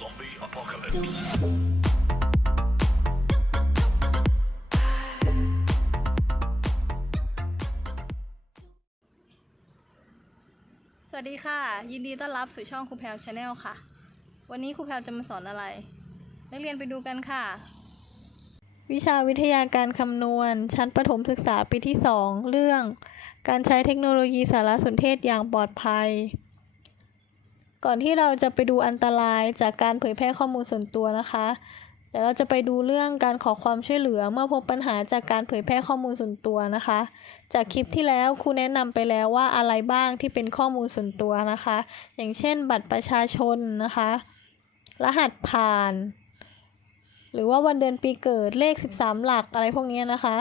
Zombie apocalypse. สวัสดีค่ะ ยินดีต้อนรับสู่ช่องครูแพลวชาแนลค่ะ วันนี้ครูแพลวจะมาสอนอะไร นักเรียนไปดูกันค่ะ วิชาวิทยาการคำนวณ ชั้นประถมศึกษาปีที่ 2 เรื่อง การใช้เทคโนโลยีสารสนเทศอย่างปลอดภัย ก่อนที่เราจะไปดูอันตรายจากการเผยแพร่ข้อมูลส่วนตัวนะคะเดี๋ยวเราจะไปดูเรื่องการขอความช่วยเหลือเมื่อพบปัญหาจากการเผยแพร่ข้อมูลส่วนตัวนะคะ จากคลิปที่แล้วครูแนะนำไปแล้วว่าอะไรบ้างที่เป็นข้อมูลส่วนตัวนะคะ อย่างเช่น บัตรประชาชนนะคะ รหัสผ่าน หรือว่าวันเดือนปีเกิดเลข 13 หลักอะไรพวกนี้นะคะ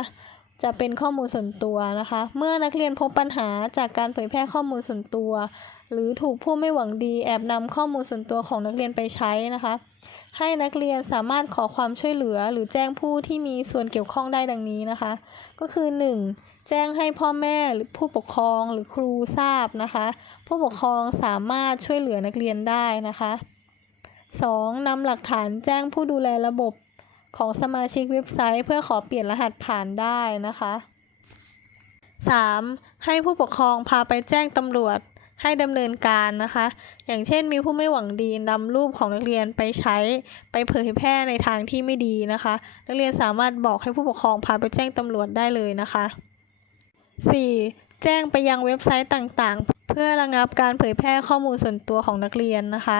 จะเป็นข้อมูลส่วนตัวนะคะ เมื่อนักเรียนพบปัญหาจากการเผยแพร่ข้อมูลส่วนตัว หรือถูกผู้ไม่หวังดีแอบนำข้อมูลส่วนตัวของนักเรียนไปใช้นะคะ ให้นักเรียนสามารถขอความช่วยเหลือ หรือแจ้งผู้ที่มีส่วนเกี่ยวข้องได้ดังนี้นะคะ ก็คือ 1. แจ้งให้พ่อแม่หรือผู้ปกครองหรือครูทราบนะคะ ผู้ปกครองสามารถช่วยเหลือนักเรียนได้นะคะ 2. นำหลักฐานแจ้งผู้ดูแลระบบ ของสมาชิกเว็บไซต์ เพื่อขอเปลี่ยนรหัสผ่านได้นะคะ 3. ให้ผู้ปกครองพาไปแจ้งตำรวจให้ดำเนินการนะคะ อย่างเช่นมีผู้ไม่หวังดีนำรูปของนักเรียนไปใช้ไปเผยแพร่ในทางที่ไม่ดีนะคะ นักเรียนสามารถบอกให้ผู้ปกครองพาไปแจ้งตำรวจได้เลยนะคะ 4. แจ้งไปยังเว็บไซต์ต่างๆ เพื่อระงับการเผยแพร่ข้อมูลส่วนตัวของนักเรียนนะคะ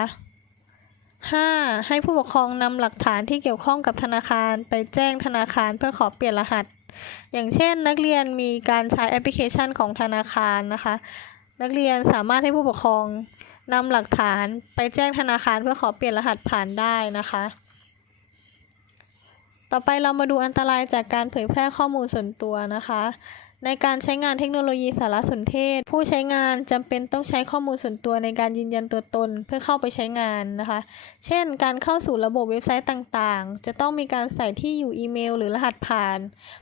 5. ให้ผู้ปกครองนำหลักฐานที่เกี่ยวข้องกับธนาคาร ไปแจ้งธนาคารเพื่อขอเปลี่ยนรหัส อย่างเช่น นักเรียนมีการใช้แอปพลิเคชันของธนาคารนะคะ นักเรียนสามารถให้ผู้ปกครองนำหลักฐานไปแจ้งธนาคารเพื่อขอเปลี่ยนรหัสผ่านได้นะคะ ต่อไปเรามาดูอันตรายจากการเผยแพร่ข้อมูลส่วนตัวนะคะ ในการใช้งานเทคโนโลยีสารสนเทศ ผู้ใช้งานจำเป็นต้องใช้ข้อมูลส่วนตัวในการยืนยันตัวตนเพื่อเข้าไปใช้งานนะคะ เช่น การเข้าสู่ระบบเว็บไซต์ต่างๆ จะต้องมีการใส่ที่อยู่อีเมล หรือรหัสผ่าน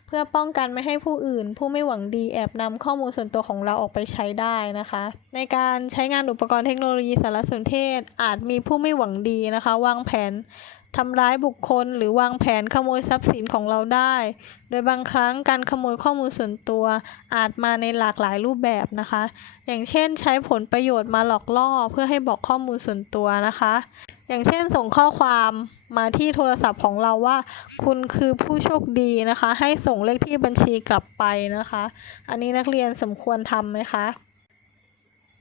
เพื่อป้องกันไม่ให้ผู้อื่น ผู้ไม่หวังดีแอบนำข้อมูลส่วนตัวของเราออกไปใช้ได้นะคะ ในการใช้งานอุปกรณ์เทคโนโลยีสารสนเทศ อาจมีผู้ไม่หวังดีนะคะ วางแผน ทำร้ายบุคคลหรือวางแผนขโมยทรัพย์สินของเราได้ โดยบางครั้งการขโมยข้อมูลส่วนตัวอาจมาในหลากหลายรูปแบบนะคะ อย่างเช่นใช้ผลประโยชน์มาหลอกล่อเพื่อให้บอกข้อมูลส่วนตัวนะคะ อย่างเช่นส่งข้อความมาที่โทรศัพท์ของเราว่า คุณคือผู้โชคดีนะคะ ให้ส่งเลขที่บัญชีกลับไปนะคะ อันนี้นักเรียนสมควรทำไหมคะ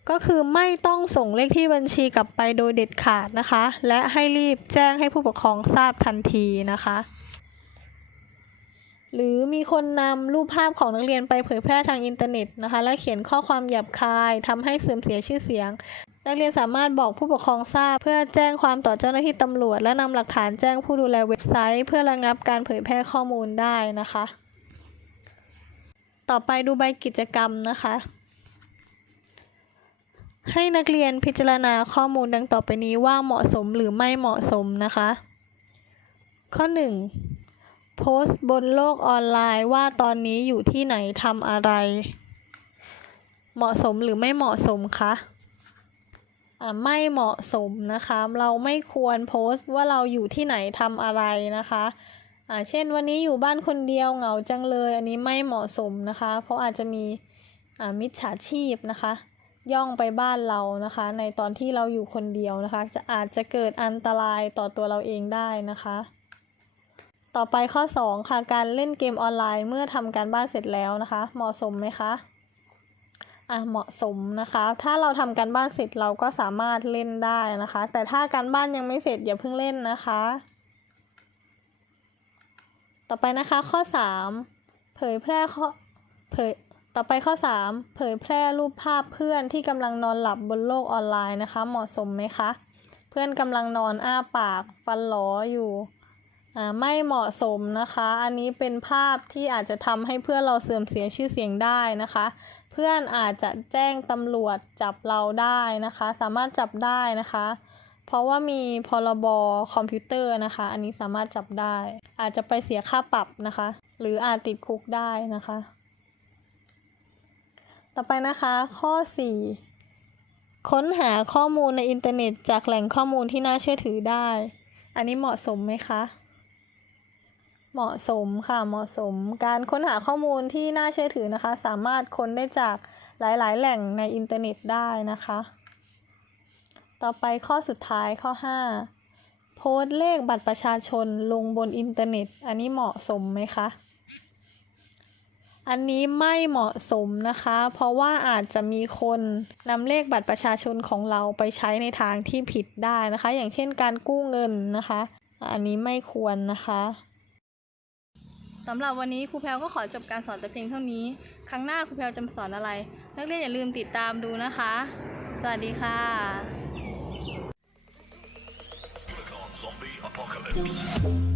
ก็คือไม่ต้องส่งเลขที่บัญชีกลับไปโดยเด็ดขาดนะคะ และให้รีบแจ้งให้ผู้ปกครองทราบทันทีนะคะ หรือมีคนนำรูปภาพของนักเรียนไปเผยแพร่ทางอินเทอร์เน็ตนะคะ และเขียนข้อความหยาบคายทำให้เสื่อมเสียชื่อเสียง นักเรียนสามารถบอกผู้ปกครองทราบ เพื่อแจ้งความต่อเจ้าหน้าที่ตำรวจ และนำหลักฐานแจ้งผู้ดูแลเว็บไซต์ เพื่อระงับการเผยแพร่ข้อมูลได้นะคะ ต่อไปดูใบกิจกรรมนะคะ ให้นักเรียนพิจารณาข้อมูลดังต่อไปนี้ว่าเหมาะสมหรือไม่เหมาะสมนะคะ ข้อ 1. โพสต์บนโลกออนไลน์ว่าตอนนี้อยู่ที่ไหนทำอะไร เหมาะสมหรือไม่เหมาะสมคะอ่าไม่เหมาะสมนะคะ เราไม่ควรโพสต์ว่าเราอยู่ที่ไหนทำอะไรนะคะอ่าเช่นวันนี้อยู่บ้านคนเดียวเหงาจังเลย อันนี้ไม่เหมาะสมนะคะ เพราะอาจจะมีอ่ามิจฉาชีพนะคะ ย่องไปบ้านเรานะคะ ในตอนที่เราอยู่คนเดียวนะคะ จะอาจจะเกิดอันตรายต่อตัวเราเองได้นะคะ ต่อไปข้อ 2 ค่ะ การเล่นเกมออนไลน์เมื่อทำการบ้านเสร็จแล้วนะคะ เหมาะสมไหมคะอะเหมาะสมนะคะ ถ้าเราทำการบ้านเสร็จเราก็สามารถเล่นได้นะคะ แต่ถ้าการบ้านยังไม่เสร็จอย่าเพิ่งเล่นนะคะ ต่อไปนะคะข้อ 3 เผยแพร่ข้อเผย ต่อไปข้อ 3 เผยแพร่รูปภาพเพื่อนที่กำลังนอนหลับบนโลกออนไลน์นะคะ เหมาะสมไหมคะ เพื่อนกำลังนอนอ้าปากฟันหลออยู่อ่าไม่เหมาะสมนะคะ อันนี้เป็นภาพที่อาจจะทำให้เพื่อนเราเสื่อมเสียชื่อเสียงได้นะคะ เพื่อนอาจจะแจ้งตำรวจจับเราได้นะคะ สามารถจับได้นะคะ เพราะว่ามีพรบอคอมพิวเตอร์นะคะ อันนี้สามารถจับได้ อาจจะไปเสียค่าปรับนะคะ หรืออาจติดคุกได้นะคะ ต่อไปนะคะข้อค้นหาข้อมูลในอินเทอร์เน็ต จากแหล่งข้อมูลที่น่าเชื่อถือได้ อันนี้เหมาะสมไหมคะเหมาะสมค่ะเหมาะสมการค้นหาข้อมูลที่น่าเชื่อถือนะคะ สามารถค้นได้จากหลาย ๆ แหล่งในอินเทอร์เน็ตได้นะคะ ต่อไปข้อสุดท้ายข้อ 5 โพสต์เลขบัตรประชาชนลงบนอินเทอร์เน็ต อันนี้เหมาะสมไหมคะ อันนี้ไม่เหมาะสมนะคะ เพราะว่าอาจจะมีคนนำเลขบัตรประชาชนของเราไปใช้ในทางที่ผิดได้นะคะ อย่างเช่นการกู้เงินนะคะ อันนี้ไม่ควรนะคะสำหรับวันนี้ครูแพลวก็ขอจบการสอนแต่เพียงเท่านี้ ครั้งหน้าครูแพลวจะมาสอนอะไร นักเรียนอย่าลืมติดตามดูนะคะ สวัสดีค่ะ Zombie apocalypse.